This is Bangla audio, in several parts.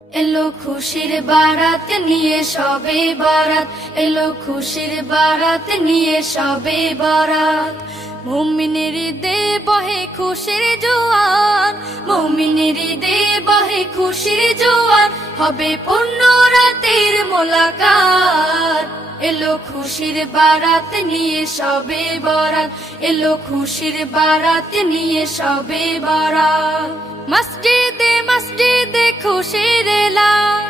এলো খুশির বারাত নিয়ে সবে বরাত, এলো খুশির বারাত নিয়ে সবে বরাত। মুমিনের দে বহে খুশির জোয়ার, মুমিনের দে বহে খুশির জোয়ার, হবে পূর্ণ রাতের মোলাকাত। এলো খুশির বারাত নিয়ে সবে বরাত, এলো খুশির বারাত নিয়ে সবে বরাত। মসজিদে মসজিদে খুশির এলান,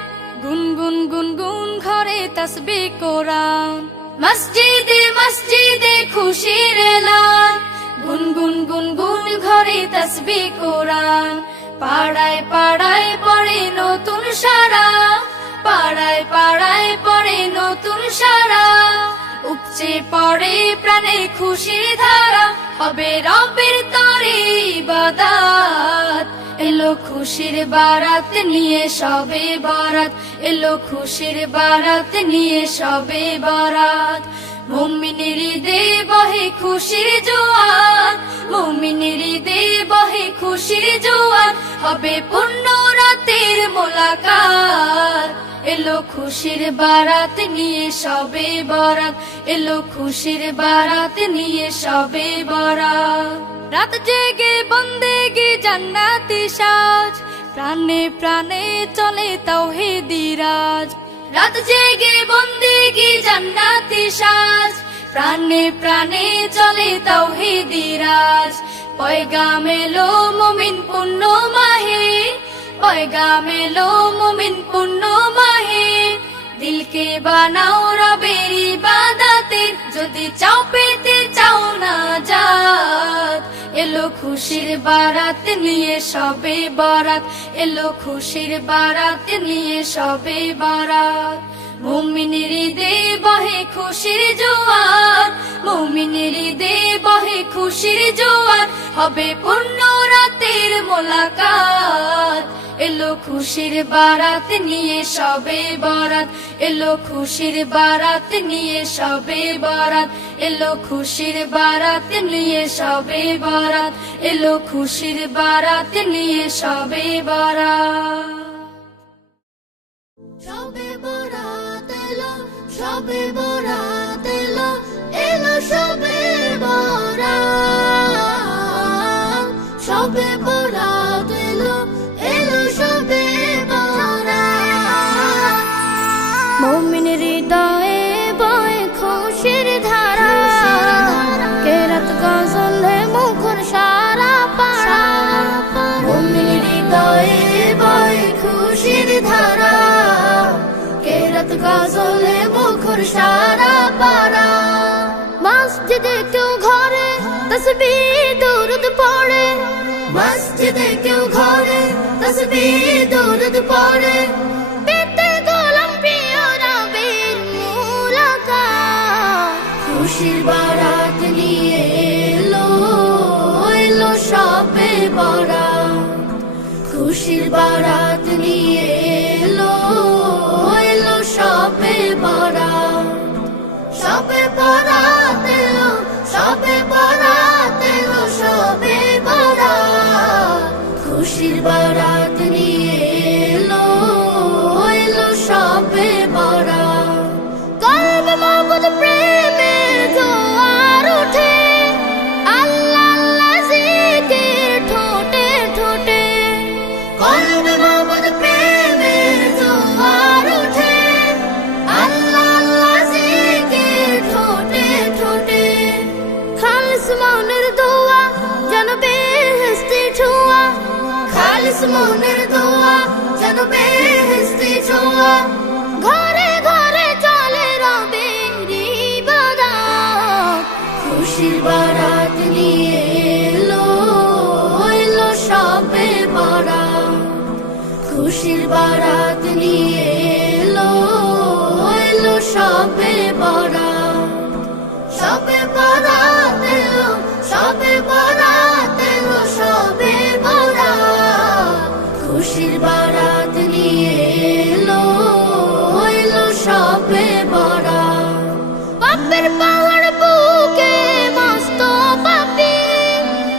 গুনগুন গুনগুন ঘরে তাসবিহ কোরআন। মসজিদে মসজিদে খুশির এলান, গুনগুন গুনগুন ঘরে তাসবিহ কোরআন। পাড়ায় পাড়ায় পড়ে নতুন সারা, পাড়ায় পাড়ায় পড়ে নতুন সারা। উপচে পড়ে প্রাণে খুশির ধারা, হবে রবের তরে ইবাদত। এলো খুশির বারাত নিয়ে সবে বরাত, এলো খুশির বারাত নিয়ে সবে বরাত। মুমিনের দে বহে খুশির জোয়ার, মুমিনের দে বহে খুশির জোয়ার, হবে পূর্ণ রাতের মোলাকাত। এলো খুশির বারাত নিয়ে সবে বরাত, এলো খুশির বারাত নিয়ে সবে বরাত। রাত জেগে বন্দেগি জান্নাতি সাজ, প্রাণে প্রাণে চলে তাওহীদি রাজ। রাত জেগে বন্দেগি জান্নাতি সাজ, প্রাণে প্রাণে চলে তাওহীদি রাজ। পয়গাম এলো মুমিন পূর্ণ মাহে, পয়গাম এলো মুমিন পূর্ণ মাহে। দিলকে বানাও রবের ইবাদতের, যদি চাও পেতে চাও না জাত। এলো খুশির বারাত নিয়ে সবে বরাত, এলো খুশির বারাত নিয়ে সবে বরাত। মুমিনের দে বহে খুশির জোয়ার, মুমিনের দে বহে খুশির জোয়ার, হবে পূর্ণ রাতের মোলাকাত। এলো খুশির বারাত নিয়ে সবে বরাত, এলো খুশির বারাত নিয়ে সবে বরাত, এলো খুশির বারাত নিয়ে সবে বরাত, এলো খুশির বারাত নিয়ে সবে বরাত। সবে বরাত এলো, সবে বরাত এলো, এলো সবে বরাত। সবে বরাত এলো, এলো সবে বরাত। মুমিনের হৃদয়ে বয় খুশির ধারা, কেরাত গজলে মুখর সারা পাড়া। মুমিনের হৃদয়ে বয় খুশির ধারা, কেরাত গজলে মুখর সারা পাড়া। মসজিদে কেউ ঘরে তাসবিহ দুরুদ পড়ে, মসজিদে কেউ ঘরে তাসবিহ দুরুদ পড়ে। পেতে গোলাম প্রিয় রবের মুলাকাত। খুশির বারাত নিয়ে এলো, এলো সবে বরাত। খুশির বারাত নিয়ে এলো, এলো সবে বরাত। সবে বরাত এলো, সবে বরাত এলো, সবে বরাত। খুশির বারাত নিয়ে এলো, এলো সবে বরাত। কলবে মহব্বত প্রেমের জোয়ার ওঠে, আল্লাহ আল্লাহ জিকির ঠোঁটে ঠোঁটে। কলবে মহব্বত প্রেমের জোয়ার ওঠে, আল্লাহ আল্লাহ জিকির ঠোঁটে ঠোঁটে। খালিস মনের দোয়া যেন বেহেশতি ছোঁয়া, খালিস মনের দোয়া যেন বেহেশতি ছোঁয়া। ঘরে ঘরে চলে রবের ইবাদত। খুশির বারাত নিয়ে এলো, এলো সবে বরাত। খুশির বারাত নিয়ে এলো, এলো সবে বরাত। সবে বরাত এলো, সবে বরাত এলো, সবে বরাত। খুশির বারাত নিয়ে এলো, এলো সবে বরাত। পাপের পাহাড় বুকে মস্ত পাপী,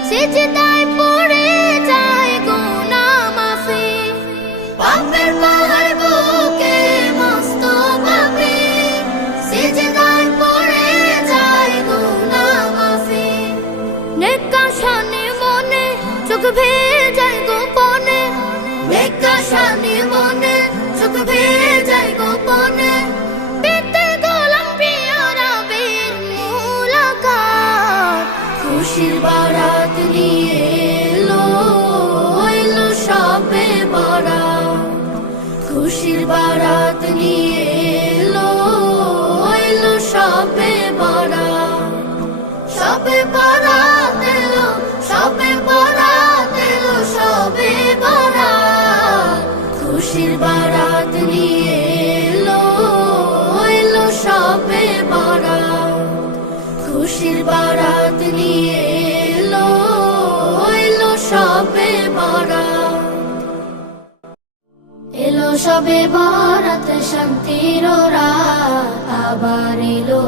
সিজদায় পড়ে যায় গুনাহ মাফি। পাপের পাহাড় যায় গোপনে, নেকা শানি মনে সুখ পেয়ে যায় গোপনে, পেতে গোলাম প্রিয় নবীর মুলাকাত। খুশির বারাত নিয়ে এলো এলো সবে বরাত, খুশির বারাত নিয়ে এলো এলো সবে বরাত, সবে বরাত এলো, সবে বরাত এলো, সবে বরাত। খুশির বারাত নিয়ে এলো এলো সবে বরাত, খুশির বারাত নিয়ে এলো এলো সবে বরাত। এলো সবে বরাত শান্তির রাত, আবার এলো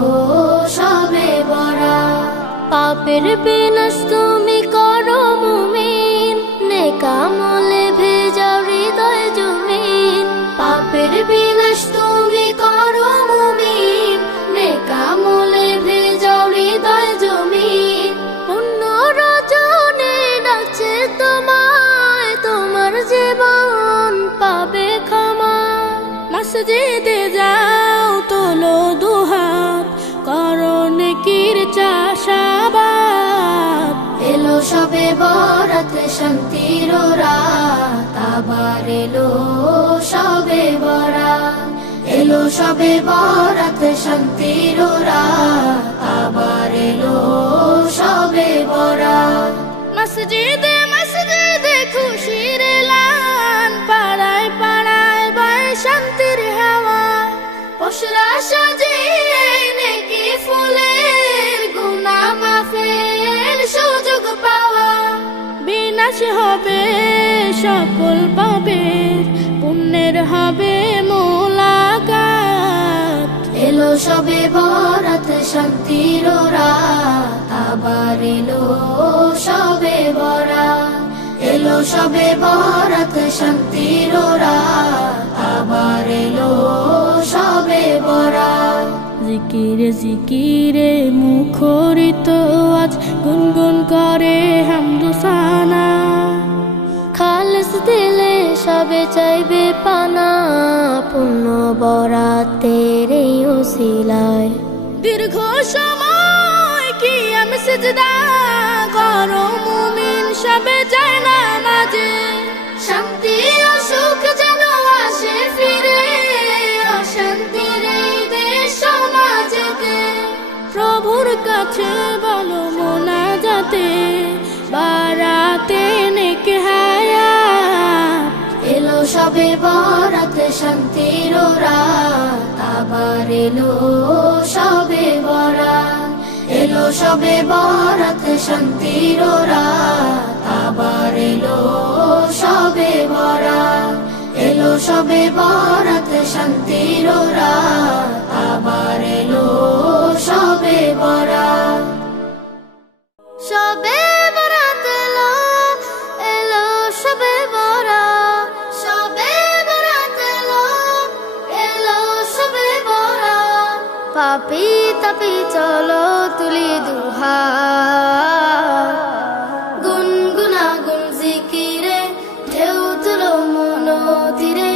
সবে বরাত। পাপের বিনাশ তুমি করো মুমিন, নেক আমলে ভেজাও হৃদয় জমিন। পাপের বিনাশ তুমি করো মুমিন, নেক আমলে ভেজাও হৃদয় জমিন। পুণ্য রজনে ডাকছে তোমায়, তোমার জীবন পাবে ক্ষমা। মসজিদে যাও তোলো দুহাত, করো নেকির চাষাবাদ। এলো সবে বরাত শান্তির রাত, আবার এলো সবে বরাত। এলো সবে বরাত শান্তির রাত, আবার এলো সবে বরাত। মসজিদে মসজিদে খুশির এলান, পাড়ায় পাড়ায় বায় শান্তির হাওয়া। পশরা সাজিয়ে নেকি ফুলের, গুনাহ মাফের সুযোগ পাওয়া। বিনাশ হবে সকল পাপের, পুণ্যের হবে মোলাকাত। এলো সবে বরাত শান্তির রাত, আবার এলো সবে বরাত। এলো সবে বরাত শান্তির রাত, আবার এলো সবে বরাত। জিকিরে জিকিরে মুখরিত আজ, গুনগুন করে হামদুসানা। খালেস দিলে সবে চাইবে পানা, পূর্ণ বরাতের এই ওসিলায়। দীর্ঘ সময় কি আমি সিজদা করো মুমিন, সবে যায় না মাঝে। শান্তি ও সুখ যেন আসে ফিরে, অশান্তির এই দেশ সমাজেতে। প্রভুর কাছে বলো মোনাজাতে, বারাতে নেক হায়াত। এলো সবে বরাত শান্তির রাত, আবার এলো সবে বরাত। এলো সবে বরাত শান্তির রাত, আবার এলো সবে বরাত। এলো সবে বরাত শান্তির রাত, আবার এলো সবে বরাত। সবে বরাত এলো এলো সবে বরাত, সবে বরাত এলো এলো সবে বরাত। পাপি তাপি চলো তুলি দুহাত, গুনগুনা গুন জিকিরে ঢেউ তুলো মন তীরে।